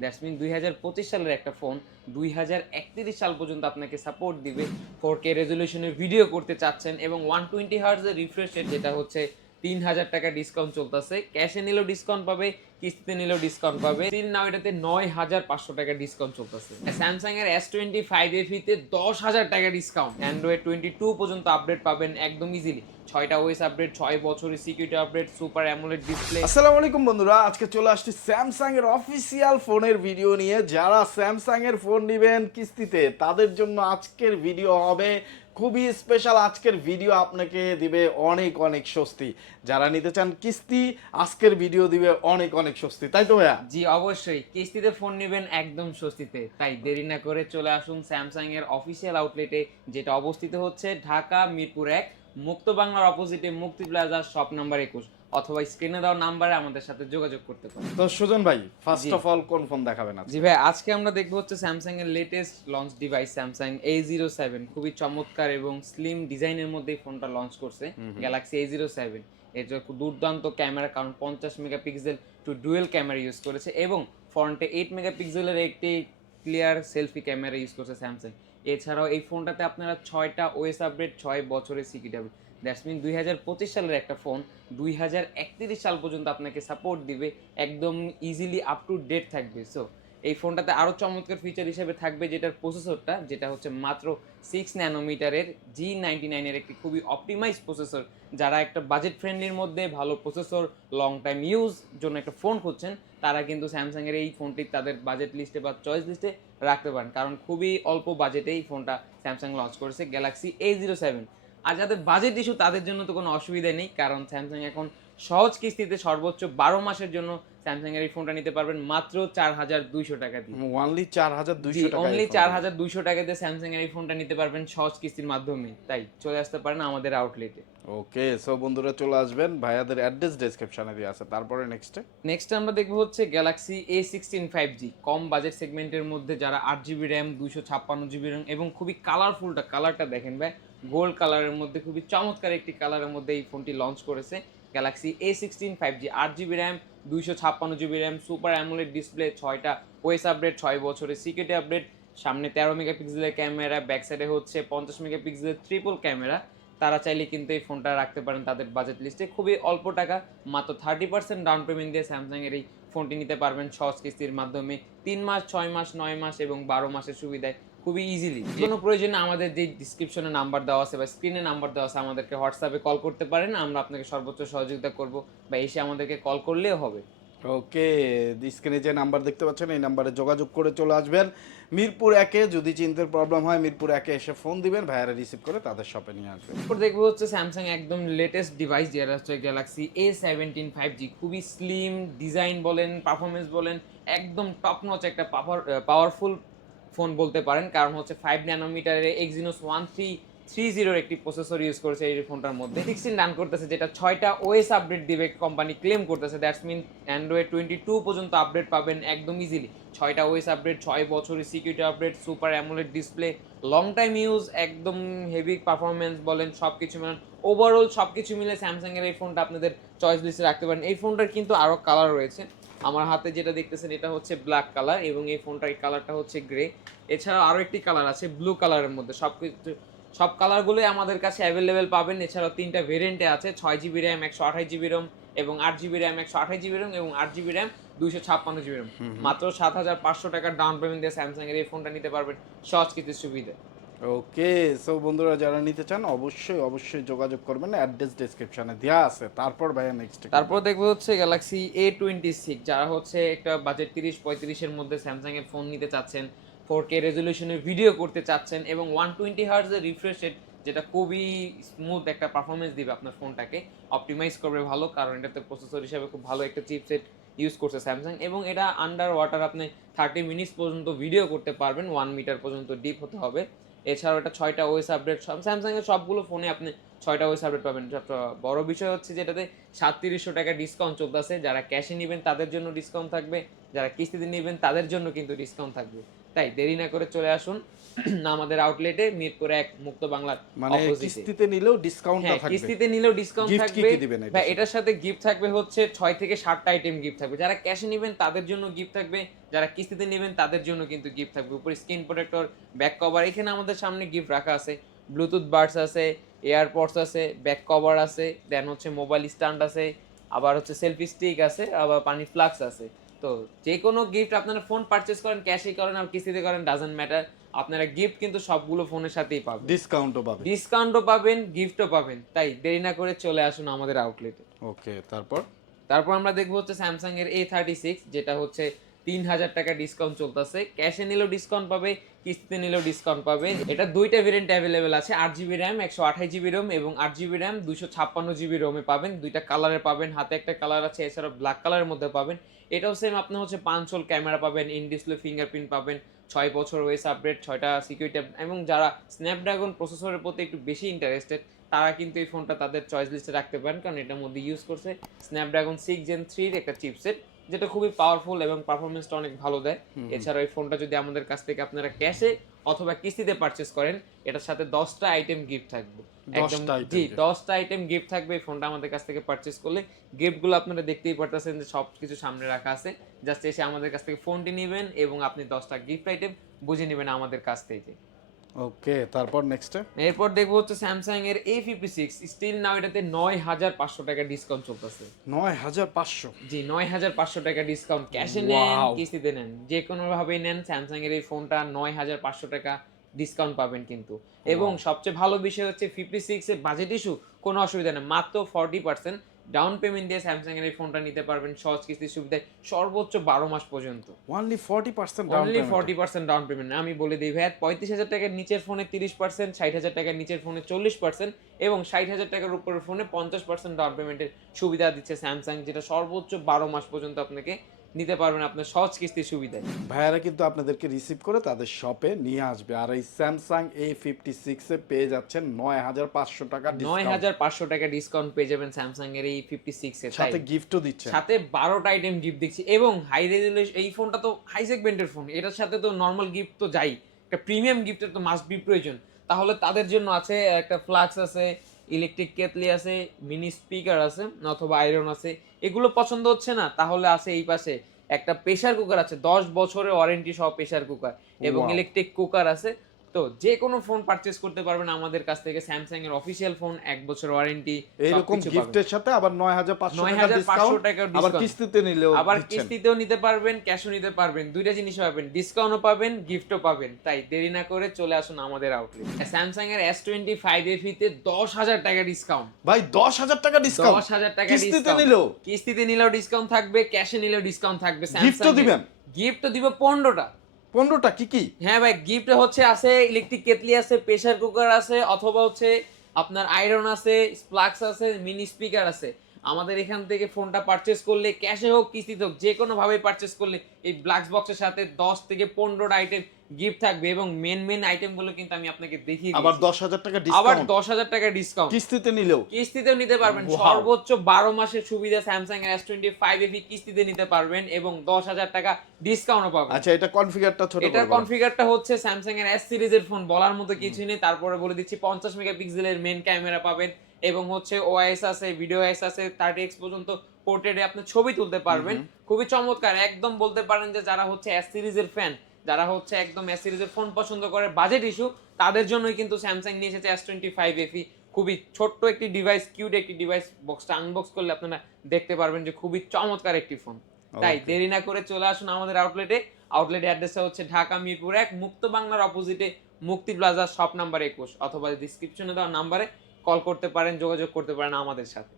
That's mean দুই হাজার পঁচিশ সালের একটা ফোন দুই হাজার একত্রিশ সাল পর্যন্ত আপনাকে সাপোর্ট দিবে ফোর কে রেজলিউশনের ভিডিও করতে চাচ্ছেন এবং ওয়ান টোয়েন্টি হার্জের রিফ্রেশ রেট যেটা হচ্ছে তিন হাজার টাকা ডিসকাউন্ট চলতেছে। ক্যাশে নিলেও ডিসকাউন্ট পাবে। কিস্তিতে নিলেও ডিসকাউন্ট পাবে। তিন নাও এটাতে নয় হাজার পাঁচশো টাকা ডিসকাউন্ট চলতেছে। স্যামসাং এর এস টোয়েন্টি ফাইভ এফিতে দশ হাজার টাকা ডিসকাউন্ট অ্যান্ড্রয়েড টোয়েন্টি টু পর্যন্ত আপডেট পাবেন একদম ইজিলি ছয়টা ওয়েস আপডেট ছয় বছরের security update super AMOLED display আসসালামু আলাইকুম বন্ধুরা, আজকে চলে আসছি স্যামসাং এর অফিসিয়াল ফোনের ভিডিও নিয়ে। যারা স্যামসাং এর ফোন নেবেন কিস্তিতে, তাদের জন্য আজকের ভিডিও হবে খুবই স্পেশাল আজকের ভিডিও আপনাকে দিবে অনেক অনেক স্বস্তি। যারা নিতে চান কিস্তি, আজকের ভিডিও দিবে অনেক অনেক স্বস্তি। তাই তো ভাইয়া? জি, অবশ্যই। কিস্তিতে ফোন নেবেন একদম স্বস্তিতে। তাই দেরি না করে চলে আসুন স্যামসাং এর অফিসিয়াল আউটলেটে যেটা অবস্থিত হচ্ছে ঢাকা মিরপুর এক, মুক্ত বাংলার অপোজিটে মুক্তি প্লাজা শপ নাম্বার একুশ। অথবা স্ক্রিনে দেওয়া নাম্বারে আমাদের সাথে যোগাযোগ করতে পারেন। তো সুজন ভাই ফার্স্ট অফ অল কোন ফোন দেখাবেন আজকে? জি ভাই আজকে আমরা দেখব হচ্ছে স্যামসাং এর latest launch device Samsung A zero seven খুবই চমৎকার এবং স্লিম ডিজাইনের মধ্যে ফোনটা লঞ্চ করছে গ্যালাক্সি এ জিরো সেভেন এর যে খুব দুর্দান্ত ক্যামেরা কারণ পঞ্চাশ megapixel two dual camera use করেছে এবং ফ্রন্টে এইট মেগাপিক্সেলের একটি ক্লিয়ার সেলফি ক্যামেরা ইউজ করছে স্যামসাং এছাড়াও এই ফোনটাতে আপনারা ছয়টা ওএস আপডেট ছয় বছরের সিকিউরিটি আপডেট দ্যাটস মিন দুই হাজার পঁচিশ সালের একটা ফোন দুই হাজার একত্রিশ সাল পর্যন্ত আপনাকে সাপোর্ট দিবে, একদম ইজিলি আপ টু ডেট থাকবে। সো এই ফোনটাতে আরও চমৎকার ফিচার হিসেবে থাকবে যেটার প্রসেসরটা যেটা হচ্ছে মাত্র সিক্স ন্যানোমিটারের জি নাইনটি নাইনের একটি খুবই অপটিমাইজ প্রসেসর যারা একটা বাজেট ফ্রেন্ডলির মধ্যে ভালো প্রসেসর লং টাইম ইউজ জন্য একটা ফোন খুঁজছেন, তারা কিন্তু স্যামসাংয়ের এই ফোনটি তাদের বাজেট লিস্টে বা চয়েস লিস্টে রাখতে পারেন। কারণ খুবই অল্প বাজেটে এই ফোনটা স্যামসাং লঞ্চ করেছে গ্যালাক্সি এ জিরো সেভেন আর যাদের বাজেট ইস্যু তাদের জন্য তো কোনো অসুবিধা নেই কারণ স্যামসাং এখন সহজ কিস্তিতে সর্বোচ্চ বারো মাসের জন্য স্যামসাং এর এই ফোনটা নিতে পারবেন মাত্র চার হাজার দুইশো টাকা দিয়ে। ওয়ানলি চার হাজার দুইশো অনলি চার হাজার দুইশো টাকা দিয়ে স্যামসাং এর এই ফোনটা নিতে পারবেন সহজ কিস্তির মাধ্যমে। তাই চলে আসতে পারেন আমাদের আউটলেটে ওকে সো বন্ধুরা চলে আসবেন ভাইয়াদের অ্যাড্রেস ডেসক্রিপশনে দিয়ে আছে। তারপরে নেক্সটে নেক্সট আমরা দেখব হচ্ছে Galaxy A sixteen five G com budget সেগমেন্টের মধ্যে যারা আট জিবি র্যাম দুইশো ছাপ্পান্ন জিবি র্যাম এবং খুবই কালারফুলটা কালারটা দেখেন ভাই। গোল্ড কালারের মধ্যে, খুবই চমৎকার একটি কালারের মধ্যে এই ফোনটি লঞ্চ করেছে Galaxy A sixteen five G আট জিবি র্যাম দুইশো ছাপ্পান্ন GB RAM super AMOLED display ছয়টা ওয়েস আপডেট ছয় বছরের সিকিউরিটি আপডেট সামনে তেরো মেগাপিক্সেলের ক্যামেরা ব্যাক সাইডে হচ্ছে পঞ্চাশ মেগাপিক্সেলের ট্রিপল ক্যামেরা তারা চাইলে কিন্তু এই ফোনটা রাখতে পারেন তাদের বাজেট লিস্টে খুবই অল্প টাকা, মাত্র থার্টি পার্সেন্ট ডাউন পেমেন্ট দিয়ে স্যামসাং এর এই ফোনটি নিতে পারবেন সহজ কিস্তির মাধ্যমে। তিন মাস, ছয় মাস, নয় মাস এবং বারো মাসের সুবিধায় খুবই ইজিলি যে কোনো প্রয়োজনে আমাদের যে ডিসক্রিপশনে নাম্বার দেওয়া আছে বা স্ক্রিনে নাম্বার দেওয়া আছে আমাদেরকে হোয়াটসঅ্যাপে কল করতে পারেন আমরা আপনাকে সর্বোচ্চ সহযোগিতা করব বা এসে আমাদেরকে কল করলেও হবে। ওকে স্ক্রিনে যে নাম্বার দেখতে পাচ্ছেন এই নাম্বারে যোগাযোগ করে চলে আসবেন। মিরপুর একে যদি চিন্তার প্রবলেম হয় মিরপুর একে এসে ফোন দিবেন ভাইয়ারা রিসিভ করে তাদের শপে নিয়ে আসবেন। এরপর দেখব হচ্ছে স্যামসাং একদম লেটেস্ট ডিভাইস যেটা হচ্ছে Galaxy A seventeen five G খুবই স্লিম ডিজাইন বলেন পারফরমেন্স বলেন একদম টপ নচ একটা পাওয়ারফুল ফোন বলতে পারেন, কারণ হচ্ছে ফাইভ ন্যানোমিটারের এক্সিনোস ওয়ান থ্রি থ্রি জিরোর একটি প্রসেসর ইউজ করেছে এই ফোনটার মধ্যে। সিক্সটিন রান করতেছে, যেটা ছয়টা ওএস আপডেট দিবে কোম্পানি ক্লেম করতেছে that's mean android twenty two পর্যন্ত আপডেট পাবেন একদম ইজিলি ছয়টা ওএস আপডেট ছয় বছরের security update super AMOLED display long time use একদম হেভি পারফরমেন্স বলেন সব কিছু মিলে ওভারঅল সব কিছু মিলে স্যামসাংয়ের এই ফোনটা আপনাদের চয়েস লিস্টে রাখতে পারেন। এই ফোনটার কিন্তু আরও কালার রয়েছে। আমার হাতে যেটা দেখতেছেন এটা হচ্ছে ব্ল্যাক কালার এবং এই ফোনটার এই কালারটা হচ্ছে গ্রে এছাড়া আরও একটি কালার আছে ব্লু কালারের মধ্যে। সব কিছু সব কালারগুলোই আমাদের কাছে অ্যাভেলেবেল পাবেন। এছাড়াও তিনটা ভেরিয়েন্টে আছে ছয় জিবি র্যাম একশো আঠাশ জিবি রম এবং আট জিবি র্যাম একশো আঠাশ জিবি রম এবং আট জিবি র্যাম দুইশো ছাপ্পান্ন জিবি রম মাত্র সাত হাজার পাঁচশো টাকার ডাউন পেমেন্ট দিয়ে স্যামসাং এর এই ফোনটা নিতে পারবেন। সহজ কিছু সুবিধা। ওকে সো বন্ধুরা যারা নিতে চান অবশ্যই অবশ্যই যোগাযোগ করবেন। অ্যাড্রেস ডেসক্রিপশনে দেওয়া আছে। তারপর ভাইয়া নেক্সট তারপর দেখব হচ্ছে গ্যালাক্সি এ টোয়েন্টি সিক্স যারা হচ্ছে একটা বাজেট তিরিশ পঁয়ত্রিশের মধ্যে স্যামসাং এর ফোন নিতে চাচ্ছেন ফোর কে রেজলিউশনের ভিডিও করতে চাচ্ছেন এবং ওয়ান টোয়েন্টি হার্জের রিফ্রেশ রেট যেটা খুবই স্মুথ একটা পারফরমেন্স দিবে আপনার ফোনটাকে অপটিমাইজ করবে ভালো কারণ এটাতে প্রসেসর হিসাবে খুব ভালো একটা চিপসেট ইউজ করছে স্যামসাং এবং এটা আন্ডার ওয়াটার আপনি থার্টি মিনিটস পর্যন্ত ভিডিও করতে পারবেন ওয়ান মিটার পর্যন্ত ডিপ হতে হবে। এছাড়াও এটা ছয়টা ওয়েস আপডেট সব স্যামসাংয়ের সবগুলো ফোনে আপনি ছয়টা ওয়েস আপডেট পাবেন। বড় বিষয় হচ্ছে যেটাতে সাতত্রিশশো টাকা ডিসকাউন্ট চলতেছে। যারা ক্যাশে নেবেন তাদের জন্য ডিসকাউন্ট থাকবে, যারা কিস্তিতে নেবেন তাদের জন্য কিন্তু ডিসকাউন্ট থাকবে। তাই দেরি না করে চলে আসুন আমাদের আউটলেটে মিরপুর এক মুক্ত বাংলার মানে কিস্তিতে নিলেও ডিসকাউন্টটা হ্যাঁ থাকবে। কিস্তিতে নিলেও ডিসকাউন্ট থাকবে। দিবেন এটার সাথে? গিফট থাকবে হচ্ছে ছয় থেকে সাতটা আইটেম গিফট থাকবে। যারা ক্যাশে নেবেন তাদের জন্য গিফট থাকবে। যারা কিস্তিতে নেবেন তাদের জন্য কিন্তু গিফট থাকবে। উপরে স্ক্রিন প্রোটেক্টর ব্যাক কভার এখানে আমাদের সামনে গিফট রাখা আছে। ব্লুটুথ বাডস আছে এয়ারপডস আছে ব্যাক কভার আছে দেন হচ্ছে মোবাইল স্ট্যান্ড আছে আবার হচ্ছে সেলফি স্টিক আছে আবার পানি ফ্লাক্স আছে। তো যে কোনো গিফট আপনারা ফোন পারচেজ করেন ক্যাশে করেন আর কিস্তিতে করেন ডাজেন্ট ম্যাটার আপনারা গিফট কিন্তু সবগুলো ফোনের সাথেই পাবেন। ডিসকাউন্টও পাবে ডিসকাউন্টও পাবেন গিফটও পাবেন। তাই দেরি না করে চলে আসুন আমাদের আউটলেটে ওকে তারপর? তারপর আমরা দেখব হচ্ছে স্যামসাং এর এ থার্টি সিক্স যেটা হচ্ছে তিন হাজার টাকা ডিসকাউন্ট চলতেছে। ক্যাশে নিলেও ডিসকাউন্ট পাবে কিস্তিতে নিলেও ডিসকাউন্ট পাবে। এটা দুইটা ভেরিয়েন্ট অ্যাভেলেবেল আছে আট জিবি র্যাম একশো আঠাশ জিবি রোম এবং আট জিবি র্যাম দুশো ছাপ্পান্ন জিবি রোমে পাবেন। দুইটা কালারে পাবেন। হাতে একটা কালার আছে এছাড়াও ব্ল্যাক কালারের মধ্যে পাবেন। এটাও সেম আপনি হচ্ছে পাঁচ হোল ক্যামেরা পাবেন ইন ডিসপ্লে ফিঙ্গারপ্রিন্ট পাবেন, ছয় বছর ওয়েস আপডেট ছয়টা সিকিউরিটি এবং যারা স্ন্যাপড্রাগন প্রসেসরের প্রতি একটু বেশি ইন্টারেস্টেড তারা কিন্তু এই ফোনটা তাদের চয়েস লিস্টে রাখতে পারেন, কারণ এটার মধ্যে ইউজ করছে স্ন্যাপড্রাগন সিক্স জেন থ্রির একটা চিপসেট যেটা খুবই পাওয়ারফুল এবং পারফরমেন্সটা অনেক ভালো দেয়। এছাড়া এই ফোনটা যদি আমাদের কাছ থেকে আপনারা ক্যাশে অথবা কিস্তিতে পারচেস করেন এটার সাথে দশটা আইটেম গিফট থাকবে। একদম 10টা জি দশটা আইটেম গিফট থাকবে এই ফোনটা আমাদের কাছ থেকে পারচেস করলে। গিফটগুলো আপনারা দেখতেই পারতেছেন যে সব কিছু সামনে রাখা আছে। জাস্ট এসে আমাদের কাছ থেকে ফোনটি নেবেন এবং আপনি দশটা গিফট আইটেম বুঝে নেবেন আমাদের কাছ থেকে। ওকে তারপর নেক্সটে এরপর দেখব হচ্ছে স্যামসাং এর A fifty six still now এটাতে নয় হাজার পাঁচশো টাকা ডিসকাউন্ট চলতেছে। নয় হাজার পাঁচশো? জি নয় হাজার পাঁচশো টাকা ডিসকাউন্ট ক্যাশে নেন কিস্তিতে নেন যে কোনো ভাবেই নেন স্যামসাং এর এই ফোনটা নয় হাজার পাঁচশো টাকা ডিসকাউন্ট পাবেন কিন্তু। এবং সবচেয়ে ভালো বিষয় হচ্ছে ফিফটি সিক্স এর বাজেট ইস্যু কোনো অসুবিধা নেই মাত্র ফর্টি পার্সেন্ট ডাউন পেমেন্ট দিয়ে স্যামসাং এর এই ফোনটা নিতে পারবেন সহজ কিস্তির সুবিধায় সর্বোচ্চ বারো মাস পর্যন্ত। Only forty percent only forty percent down payment আমি বলে দিই ভাই পঁয়ত্রিশ হাজার টাকার নিচের ফোনে তিরিশ পার্সেন্ট ষাট হাজার টাকার নিচের ফোনে চল্লিশ পার্সেন্ট এবং ষাট হাজার টাকার উপরের ফোনে পঞ্চাশ পার্সেন্ট ডাউন পেমেন্টের সুবিধা দিচ্ছে স্যামসাং যেটা সর্বোচ্চ বারো মাস পর্যন্ত আপনাকে নিতে পারবেন আপনার সহজ কিস্তির সুবিধায় ভাইয়ারা কিন্তু আপনাদেরকে রিসিভ করে তাদের শপে নিয়ে আসবে। আর এই স্যামসাং এ ফিফটি সিক্সে পেয়ে যাচ্ছেন নয় হাজার পাঁচশো টাকা নয় হাজার পাঁচশো টাকা ডিসকাউন্ট পেয়ে যাবেন স্যামসাং এর এই ফিফটি সিক্স এর সাথে গিফটও দিচ্ছে সাথে বারোটা আইটেম গিফট দিচ্ছি এবং হাই রেজুলেশন এই ফোনটা তো হাই সেগমেন্টের ফোন এটার সাথে তো নর্মাল গিফট তো যাই। একটা প্রিমিয়াম গিফটের তো মাস্ট বি প্রয়োজন। তাহলে তাদের জন্য আছে একটা ফ্লাক্স আছে ইলেকট্রিক কেতলি আছে মিনি স্পিকার আছে অথবা আয়রন আছে। এগুলো পছন্দ হচ্ছে না তাহলে আছে এই পাশে একটা প্রেসার কুকার আছে দশ বছরের ওয়ারেন্টি সহ প্রেসার কুকার এবং ইলেকট্রিক কুকার আছে। তো যে কোনো ফোন পারচেস করতে পারবেন আমাদের কাছ থেকে। স্যামসাং এর অফিসিয়াল ফোন এক বছর ওয়ারেন্টি এইরকম গিফটের সাথে আবার নয় হাজার পাঁচশো টাকা ডিসকাউন্ট আবার কিস্তিতে নিলেও আবার কিস্তিতেও নিতে পারবেন ক্যাশও নিতে পারবেন দুইটা জিনিস পাবেন ডিসকাউন্টও পাবেন গিফটও পাবেন। তাই দেরি না করে চলে আসুন আমাদের আউটলেট স্যামসাং এর এস টোয়েন্টি ফাইভ এফিতে দশ হাজার টাকা ডিসকাউন্ট ভাই দশ হাজার টাকা ডিসকাউন্ট দশ হাজার টাকা কিস্তিতে নিলেও। কিস্তিতে নিলেও ডিসকাউন্ট থাকবে ক্যাশে নিলেও ডিসকাউন্ট থাকবে Gift ও দিবেন? গিফট দিব পনেরোটা। পনেরোটা কি কি? হ্যাঁ ভাই গিফট হচ্ছে আছে ইলেকট্রিক কেতলি আছে প্রেসার কুকার আছে, অথবা হচ্ছে আপনার আয়রন আছে স্প্লাক্স আছে মিনি স্পিকার আছে। আমাদের এখান থেকে ফোনটা পারচেস করলে ক্যাশে হোক, কিস্তিতে হোক যে কোনো ভাবে পারচেস করলে, এই ব্ল্যাক বক্সের সাথে দশ থেকে পনেরোটা আইটেম গিফট থাকবে এবং মেন মেন আইটেমগুলো কিন্তু আমি আপনাকে দেখিয়ে আবার। দশ হাজার টাকা আবার ডিসকাউন্ট দশ হাজার টাকা ডিসকাউন্ট কিস্তিতে নিলেও। কিস্তিতেও নিতে পারবেন। সর্বোচ্চ বারো মাসের সুবিধা স্যামসাং এর এস টোয়েন্টি ফাইভ এফি কিস্তিতে নিতে পারবেন এবং দশ হাজার টাকা ডিসকাউন্টও পাবেন। আচ্ছা এটা কনফিগারটা ছোট করবেন। কনফিগারটা হচ্ছে স্যামসাং এর এস সিরিজের ফোন বলার মতো কিছুই নেই। তারপরে বলে দিচ্ছি পঞ্চাশ মেগাপিক্সেলের মেন ক্যামেরা পাবেন এবং হচ্ছে ওআইএস আছে ভিডিও এস আছে থার্টি এক্স পর্যন্ত পোর্ট্রেটে আপনি ছবি তুলতে পারবেন। খুবই চমৎকার। একদম বলতে পারেন যে যারা হচ্ছে এস সিরিজের ফ্যান যারা হচ্ছে একদম এস সিরিজের ফোন পছন্দ করে বাজেট ইস্যু তাদের জন্যই কিন্তু স্যামসাং নিয়ে এসেছে এস টোয়েন্টি ফাইভ এফি খুবই ছোট্ট একটি ডিভাইস কিউট একটি ডিভাইস বক্সটা আনবক্স করলে আপনারা দেখতে পারবেন যে খুবই চমৎকার একটি ফোন তাই দেরি না করে চলে আসুন আমাদের আউটলেটে আউটলেট অ্যাড্রেসটা হচ্ছে ঢাকা মিরপুর এক মুক্ত বাংলার অপোজিটে মুক্তি প্লাজা শপ নাম্বার একুশ অথবা ডিসক্রিপশনে দেওয়া নাম্বারে কল করতে পারেন যোগাযোগ করতে পারেন আমাদের সাথে।